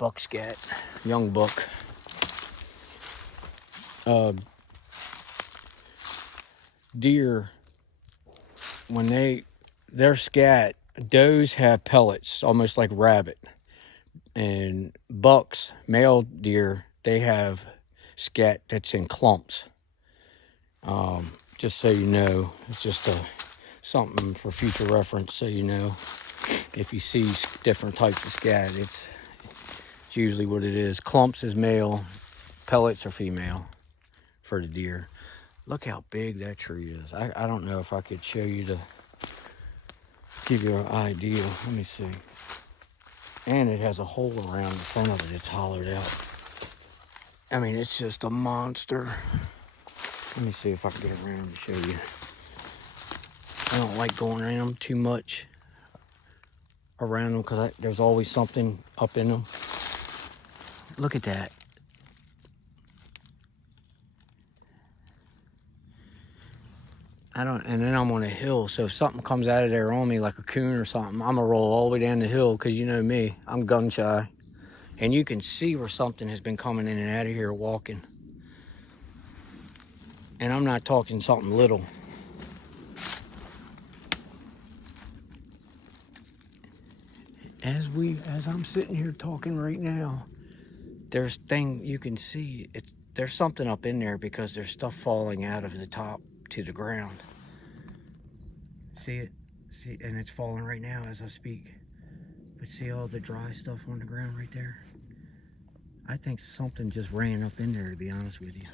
buck scat, young buck. Deer, when their scat, does have pellets, almost like rabbit, and bucks, male deer, they have scat that's in clumps. Just so you know, it's just something for future reference. So you know, if you see different types of scat, it's usually what it is. Clumps is male, pellets are female for the deer. Look how big that tree is. I don't know if I could show you to give you an idea. Let me see. And it has a hole around the front of it. It's hollowed out. I mean, it's just a monster. Let me see if I can get around to show you. I don't like going around them too much around them because there's always something up in them. Look at that. And then I'm on a hill, so if something comes out of there on me, like a coon or something, I'm gonna roll all the way down the hill, because you know me, I'm gun shy. And you can see where something has been coming in and out of here walking. And I'm not talking something little. As I'm sitting here talking right now, you can see, there's something up in there because there's stuff falling out of the top to the ground. See it? See, and it's falling right now as I speak. But see all the dry stuff on the ground right there? I think something just ran up in there, to be honest with you.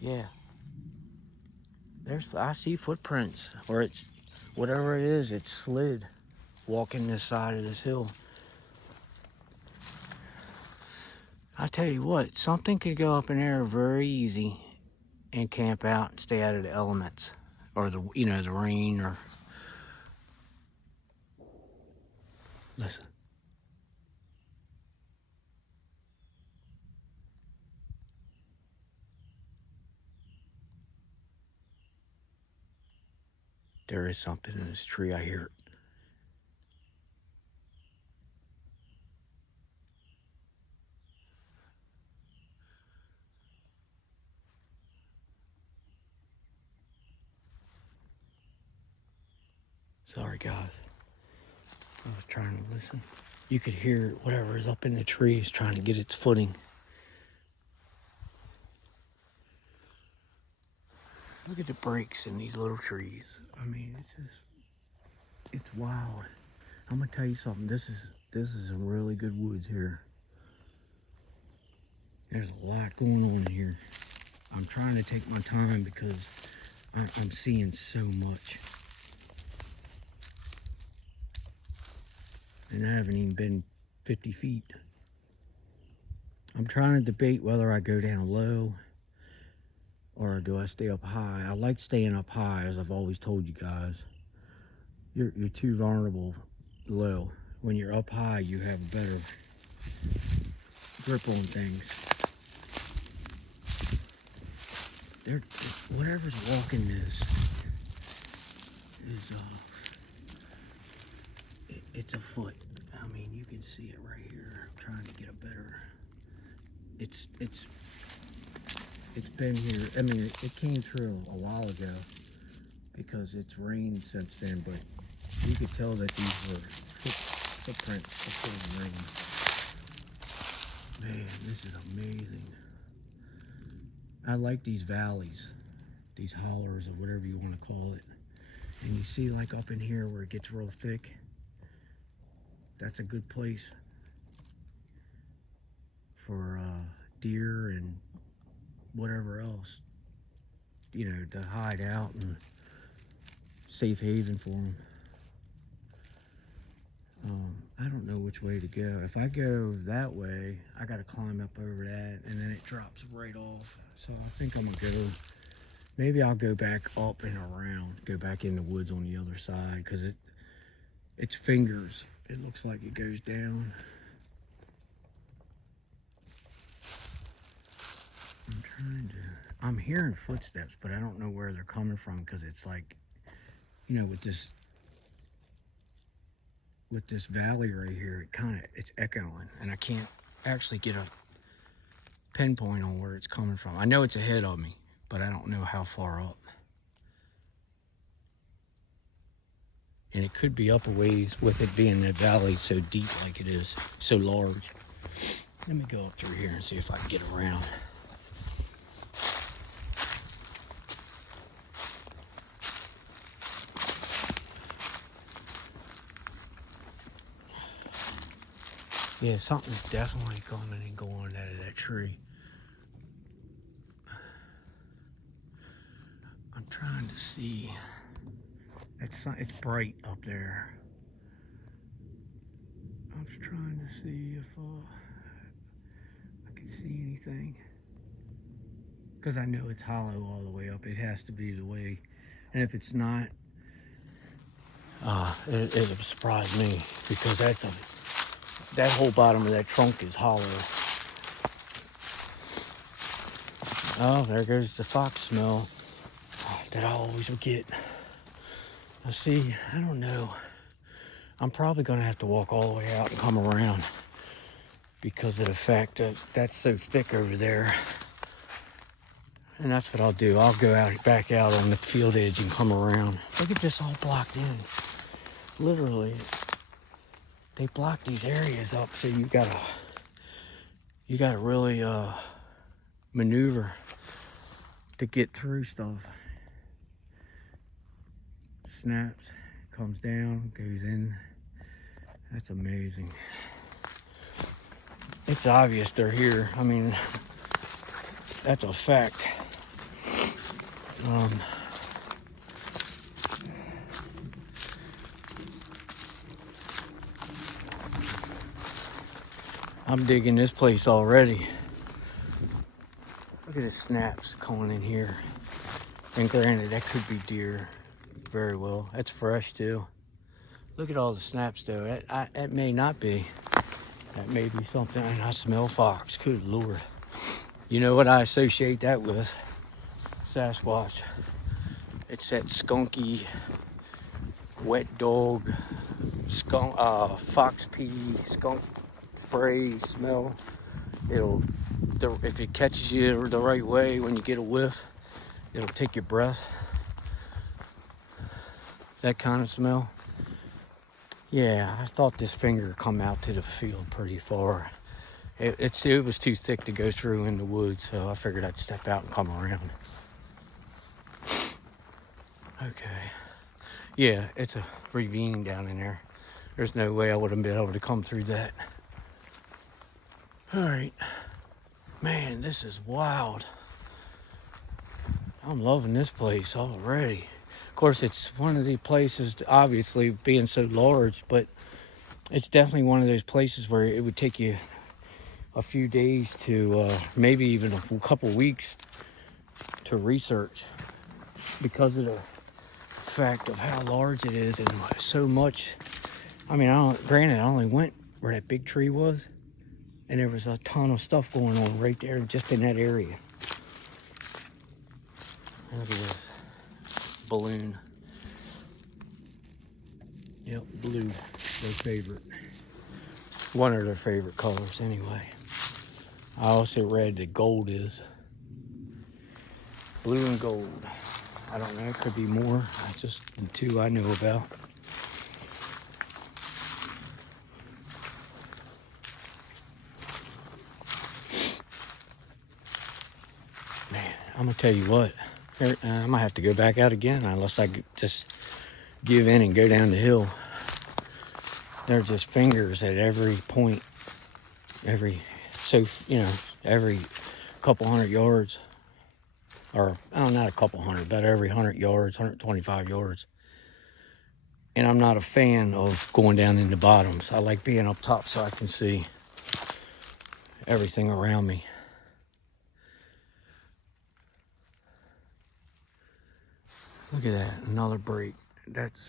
Yeah. I see footprints, or it's, whatever it is, it slid walking this side of this hill. I tell you what, something could go up in there very easy and camp out and stay out of the elements, or the rain, or listen. There is something in this tree. I hear it. Sorry, guys. I was trying to listen. You could hear whatever is up in the trees trying to get its footing. Look at the breaks in these little trees. I mean, it's wild. I'm gonna tell you something. This is some really good woods here. There's a lot going on here. I'm trying to take my time because I'm seeing so much. And I haven't even been 50 feet. I'm trying to debate whether I go down low or do I stay up high. I like staying up high, as I've always told you guys. You're too vulnerable low. When you're up high, you have a better grip on things. Whatever's walking this is it's a foot. I mean, you can see it right here. I'm trying to get a better. It's been here. I mean, it came through a while ago because it's rained since then, but you could tell that these were footprints before the rain. Man, this is amazing. I like these valleys, these hollers, or whatever you want to call it. And you see, like up in here where it gets real thick, that's a good place for deer and whatever else, to hide out and safe haven for them. I don't know which way to go. If I go that way, I got to climb up over that, and then it drops right off. So I think I'm gonna go. Maybe I'll go back up and around, go back in the woods on the other side, because it's fingers. It looks like it goes down. I'm hearing footsteps, but I don't know where they're coming from, because it's like, with this with this valley right here, it's echoing, and I can't actually get a pinpoint on where it's coming from. I know it's ahead of me, but I don't know how far up. And it could be up a ways with it being that valley so deep like it is, so large. Let me go up through here and see if I can get around. Yeah, something's definitely coming and going out of that tree. I'm trying to see. It's bright up there. I'm just trying to see if I can see anything. Because I know it's hollow all the way up. It has to be the way. And if it's not, it'll surprise me. Because that whole bottom of that trunk is hollow. Oh, there goes the fox smell that I always get. I see, I don't know. I'm probably going to have to walk all the way out and come around because of the fact that that's so thick over there. And that's what I'll do. I'll go back out on the field edge and come around. Look at this all blocked in. Literally, they block these areas up, so you gotta really maneuver to get through stuff. Snaps, comes down, goes in. That's amazing. It's obvious they're here. I mean, that's a fact. I'm digging this place already. Look at the snaps coming in here. And granted, that could be deer very well. That's fresh too. Look at all the snaps though. That may not be. That may be something. And I smell fox. Good Lord. You know what I associate that with? Sasquatch. It's that skunky, wet dog, skunk, fox pee, skunk spray smell. If it catches you the right way when you get a whiff, it'll take your breath. That kind of smell. Yeah, I thought this finger come out to the field pretty far. It was too thick to go through in the woods, so I figured I'd step out and come around. Okay. Yeah, it's a ravine down in there. There's no way I would have been able to come through that. All right. Man, this is wild. I'm loving this place already. Of course, it's one of the places, obviously being so large, but it's definitely one of those places where it would take you a few days to, maybe even a couple weeks to research because of the fact of how large it is and so much. I mean, granted, I only went where that big tree was, and there was a ton of stuff going on right there, just in that area. Look at this balloon. Yep, blue, their favorite. One of their favorite colors, anyway. I also read that gold is blue and gold. I don't know, it could be more. That's just the two I know about. Man, I'm gonna tell you what. I might have to go back out again unless I just give in and go down the hill. They're just fingers at every point, every couple hundred yards. Or, not a couple hundred, but every 100 yards, 125 yards. And I'm not a fan of going down in the bottoms. I like being up top so I can see everything around me. Look at that, another break. That's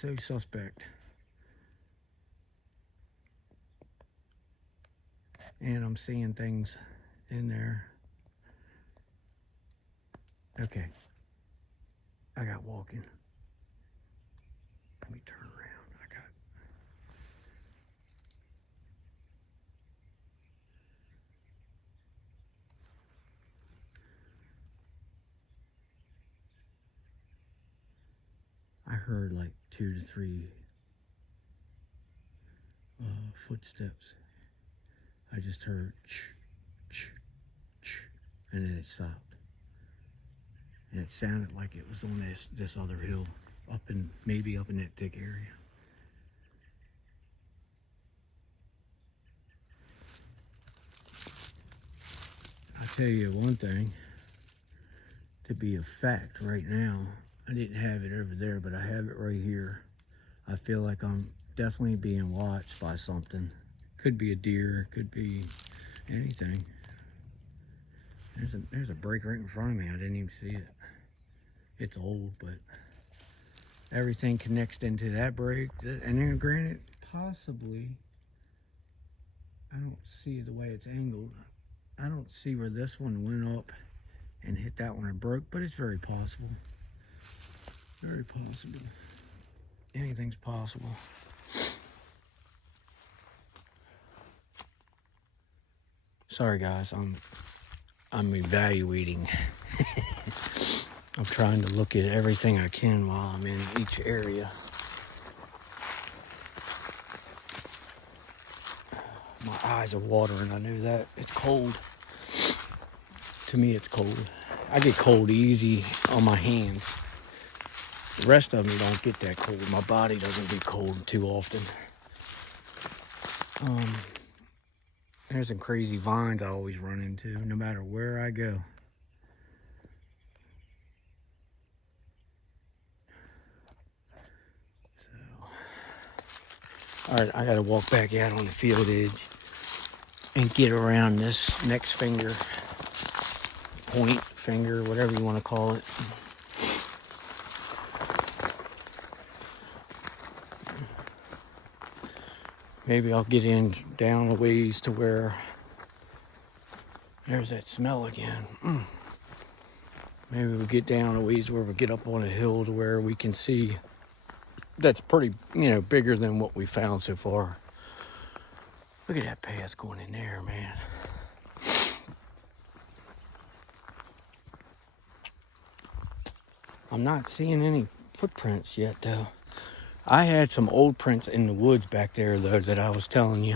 so suspect. And I'm seeing things in there. Okay, I got walking. Let me turn around. heard like 2 to 3 footsteps. I just heard ch, ch, ch, and then it stopped. And it sounded like it was on this other hill, maybe up in that thick area. I'll tell you one thing, to be a fact right now, I didn't have it over there, but I have it right here. I feel like I'm definitely being watched by something. Could be a deer, could be anything. There's a break right in front of me. I didn't even see it. It's old, but everything connects into that break. And then granted, possibly, I don't see the way it's angled. I don't see where this one went up and hit that one and broke, but it's very possible. Very possible. Anything's possible. Sorry guys, I'm evaluating. I'm trying to look at everything I can while I'm in each area. My eyes are watering, I knew that. It's cold. To me, it's cold. I get cold easy on my hands. The rest of me don't get that cold. My body doesn't get cold too often. There's some crazy vines I always run into, no matter where I go. All right, I gotta walk back out on the field edge and get around this next finger, point, finger, whatever you want to call it. Maybe I'll get in down a ways to where there's that smell again. Maybe we'll get down a ways where we get up on a hill to where we can see. That's pretty, bigger than what we found so far. Look at that path going in there, man. I'm not seeing any footprints yet, though. I had some old prints in the woods back there, though, that I was telling you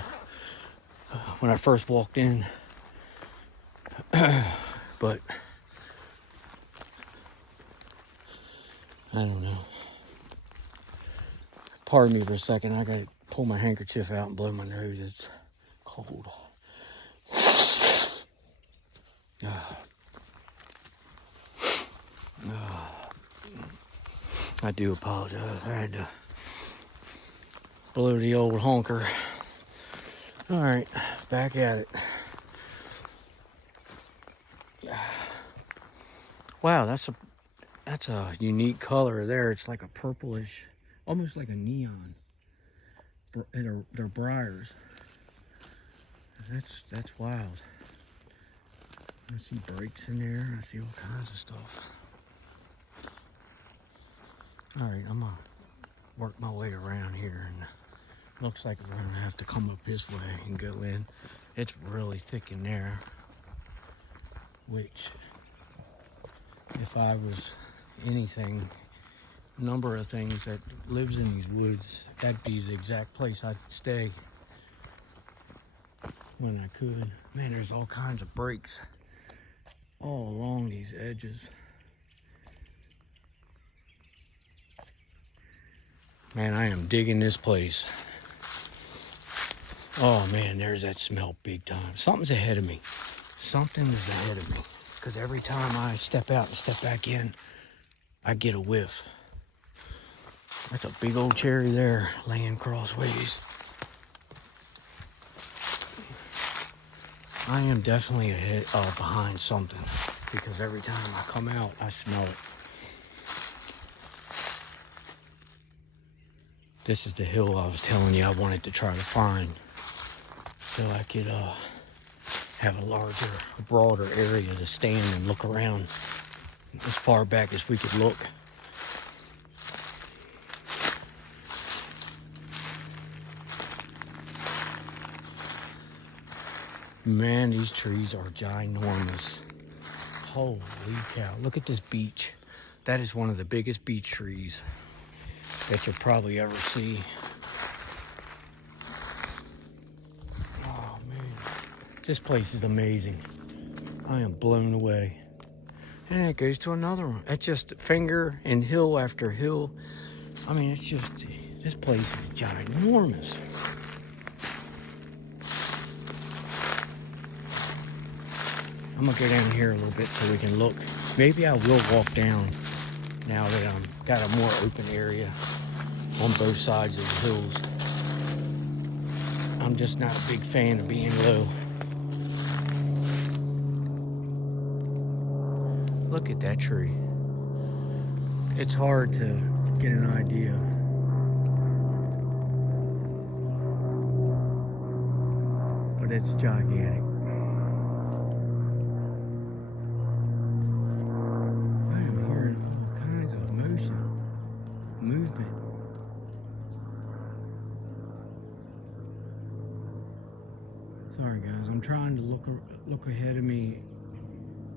when I first walked in. But I don't know. Pardon me for a second. I gotta pull my handkerchief out and blow my nose. It's cold. I do apologize. I had to blow the old honker. All right, back at it. Wow, that's a unique color there. It's like a purplish, almost like a neon. They're briars. That's wild. I see breaks in there. I see all kinds of stuff. All right, I'm gonna work my way around here, and looks like we're gonna have to come up this way and go in. It's really thick in there, which, if I was anything, number of things that lives in these woods, that'd be the exact place I'd stay when I could. Man, there's all kinds of breaks all along these edges. Man, I am digging this place. Oh man, there's that smell big time. Something's ahead of me. Something is ahead of me. Because every time I step out and step back in, I get a whiff. That's a big old cherry there, laying crossways. I am definitely behind something, because every time I come out, I smell it. This is the hill I was telling you I wanted to try to find, so I could have a larger, broader area to stand and look around as far back as we could look. Man, these trees are ginormous. Holy cow. Look at this beech. That is one of the biggest beech trees that you'll probably ever see. Oh man, this place is amazing. I am blown away. And then it goes to another one. It's just finger and hill after hill. I mean, it's just, this place is ginormous. I'm gonna go down here a little bit so we can look. Maybe I will walk down now that I'm got a more open area on both sides of the hills. I'm just not a big fan of being low. Look at that tree. It's hard to get an idea. But it's gigantic. I am hearing all kinds of movement. Sorry guys, I'm trying to look ahead of me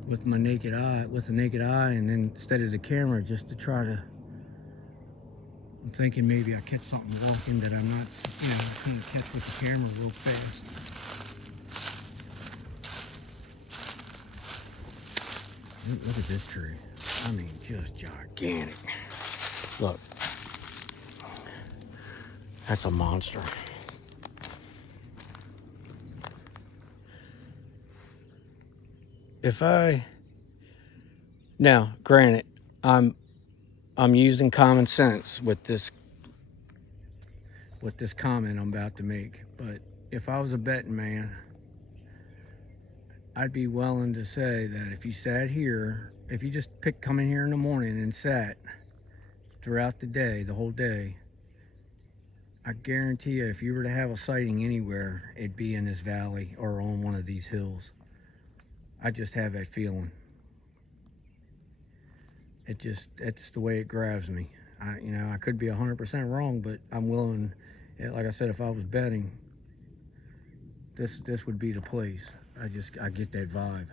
with my naked eye, and then instead of the camera, just to try to. I'm thinking maybe I catch something walking that I'm not, trying to catch with the camera real fast. Look at this tree. I mean, just gigantic. Look, that's a monster. Now, granted, I'm using common sense with this comment I'm about to make, but if I was a betting man, I'd be willing to say that if you sat here, if you just come in here in the morning and sat throughout the day, the whole day, I guarantee you, if you were to have a sighting anywhere, it'd be in this valley or on one of these hills. I just have that feeling. It's the way it grabs me. I could be 100% wrong, but I'm willing. Like I said, if I was betting, this would be the place. I get that vibe.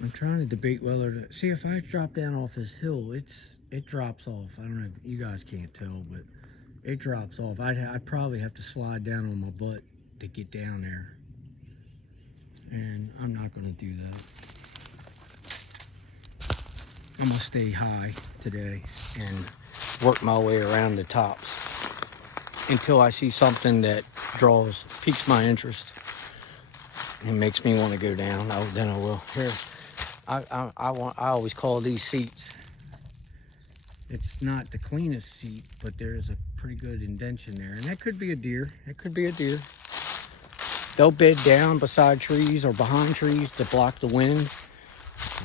I'm trying to debate whether to see if I drop down off this hill. It drops off. I don't know if you guys can't tell, but it drops off. I'd probably have to slide down on my butt to get down there, and I'm not going to do that. I'm going to stay high today and work my way around the tops until I see something that piques my interest and makes me want to go down. Then I will. Here, I always call these seats. It's not the cleanest seat, but there's a pretty good indentation there, and that could be a deer. It could be a deer. They'll bed down beside trees or behind trees to block the wind.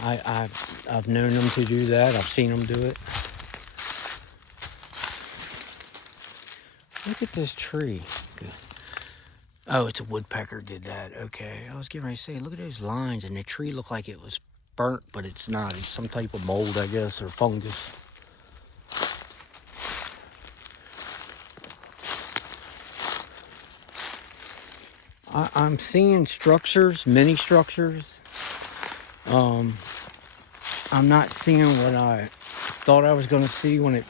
I've known them to do that. I've seen them do it. Look at this tree. Good. Oh, it's a woodpecker did that. Okay, I was getting ready to say, look at those lines, and the tree looked like it was burnt, but it's not. It's some type of mold, I guess, or fungus. I'm seeing structures, many structures. I'm not seeing what I thought I was going to see when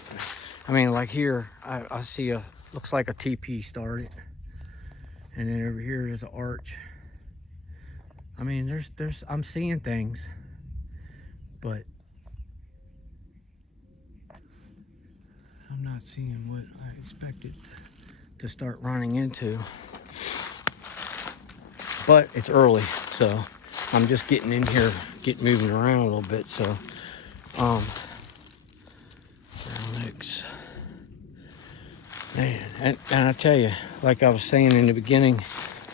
like here, I see looks like a teepee started. And then over here is an arch. I mean, I'm seeing things, but I'm not seeing what I expected to start running into. But it's early, so I'm just getting in here, moving around a little bit. So, brown oaks, man, and I tell you, like I was saying in the beginning,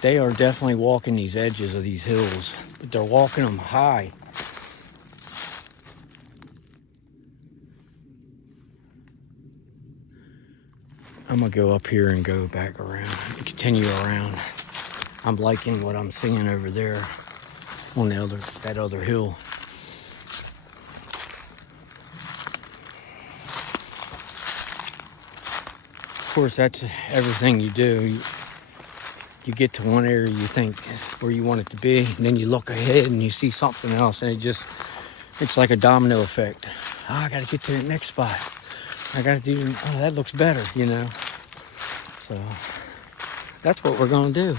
they are definitely walking these edges of these hills, but they're walking them high. I'm gonna go up here and go back around and continue around. I'm liking what I'm seeing over there on that other hill. Of course, that's everything you do. You get to one area you think is where you want it to be, and then you look ahead and you see something else, and It's like a domino effect. Oh, I got to get to the next spot. I got to do, oh, that looks better, you know. So that's what we're going to do.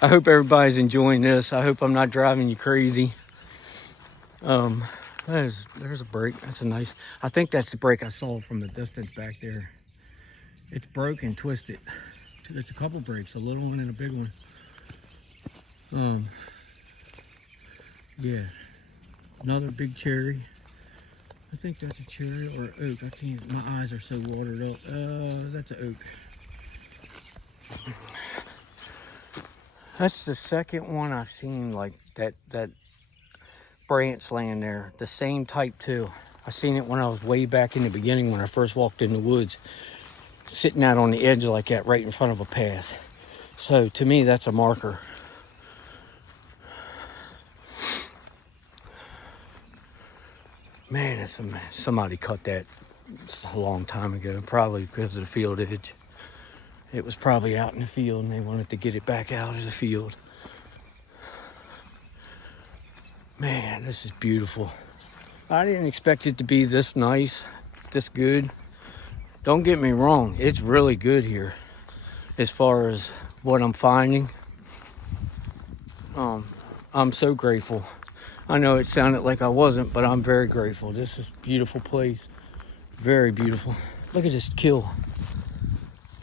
I hope everybody's enjoying this. I hope I'm not driving you crazy. There's a break. That's a nice, I think that's the break I saw from the distance back there. It's broken, twisted. There's a couple breaks, a little one and a big one. Yeah, another big cherry. I think that's a cherry or oak. I can't, my eyes are so watered up. That's an oak. That's the second one I've seen like that branch laying there. The same type too. I seen it when I was way back in the beginning when I first walked in the woods. Sitting out on the edge like that right in front of a path. So to me that's a marker. Man, somebody cut that a long time ago, probably because of the field edge. It was probably out in the field and they wanted to get it back out of the field. Man, this is beautiful. I didn't expect it to be this nice, this good. Don't get me wrong, it's really good here as far as what I'm finding. I'm so grateful. I know it sounded like I wasn't, but I'm very grateful. This is a beautiful place. Very beautiful. Look at this kill.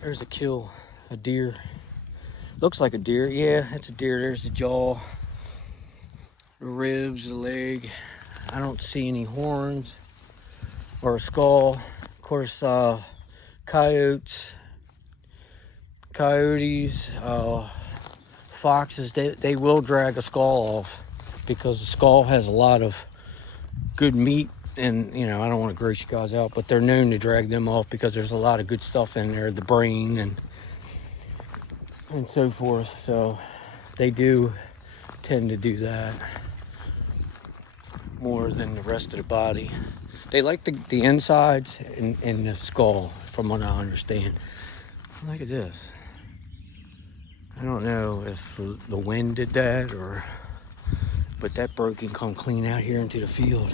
There's a kill, a deer. Looks like a deer. Yeah, it's a deer. There's the jaw, the ribs, the leg. I don't see any horns or a skull. Of course, coyotes, foxes, they will drag a skull off because the skull has a lot of good meat. And, you know, I don't want to gross you guys out, but they're known to drag them off because there's a lot of good stuff in there, the brain and so forth. So they do tend to do that more than the rest of the body. They like the insides and the skull, from what I understand. Look at this. I don't know if the wind did that but that broken come clean out here into the field.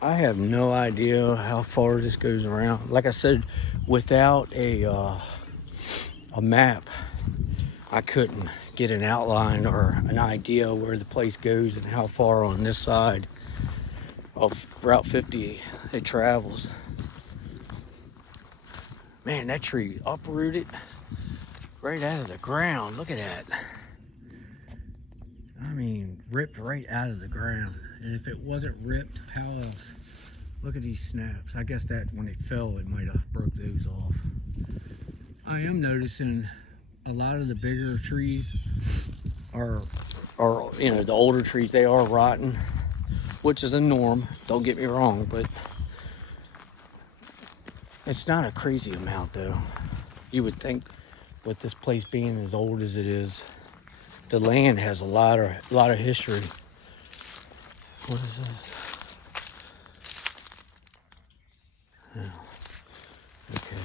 I have no idea how far this goes around. Like I said, without a map, I couldn't get an outline or an idea where the place goes and how far on this side of Route 50 it travels. Man, that tree uprooted right out of the ground. Look at that. I mean, ripped right out of the ground. And if it wasn't ripped, how else? Look at these snaps. I guess that when it fell, it might have broke those off. I am noticing a lot of the bigger trees are you know, the older trees, they are rotten, which is a norm. Don't get me wrong, but it's not a crazy amount though. You would think with this place being as old as it is, the land has a lot of history. What is this? Oh, okay.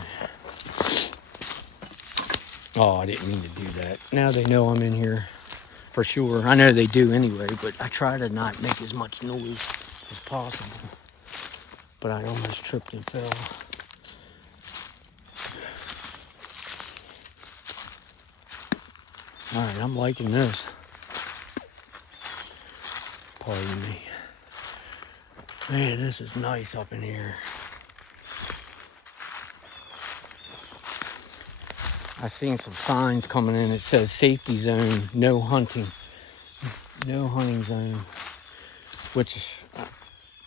Oh, I didn't mean to do that. Now they know I'm in here for sure. I know they do anyway, but I try to not make as much noise as possible. But I almost tripped and fell. All right, I'm liking this. Pardon me. Man, this is nice up in here. I seen some signs coming in. It says safety zone, no hunting. No hunting zone. Which is,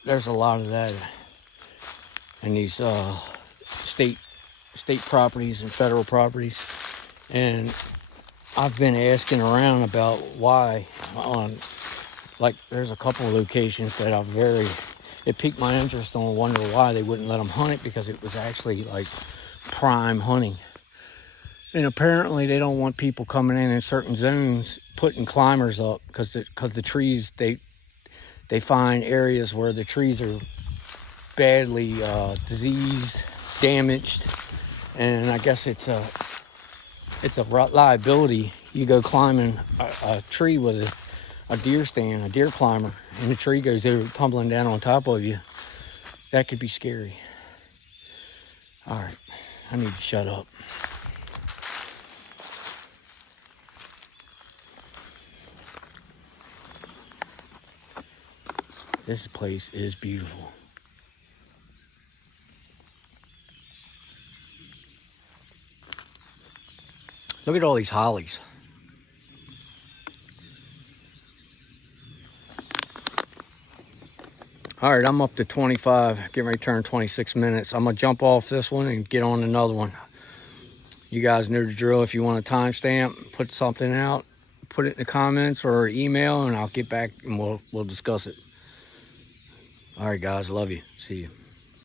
there's a lot of that in these state properties and federal properties. And I've been asking around about why like there's a couple of locations that it piqued my interest on, wonder why they wouldn't let them hunt it, because it was actually like prime hunting. And apparently they don't want people coming in certain zones putting climbers up because the trees, they find areas where the trees are badly diseased, damaged, and I guess it's it's a liability. You go climbing a tree with a deer stand, a deer climber, and the tree goes over tumbling down on top of you. That could be scary. All right, I need to shut up. This place is beautiful. Look at all these hollies. All right, I'm up to 25, getting ready to turn 26 minutes. I'm gonna jump off this one and get on another one. You guys know the drill. If you want a timestamp, put something out, put it in the comments or email, and I'll get back and we'll discuss it. All right, guys, love you. See you.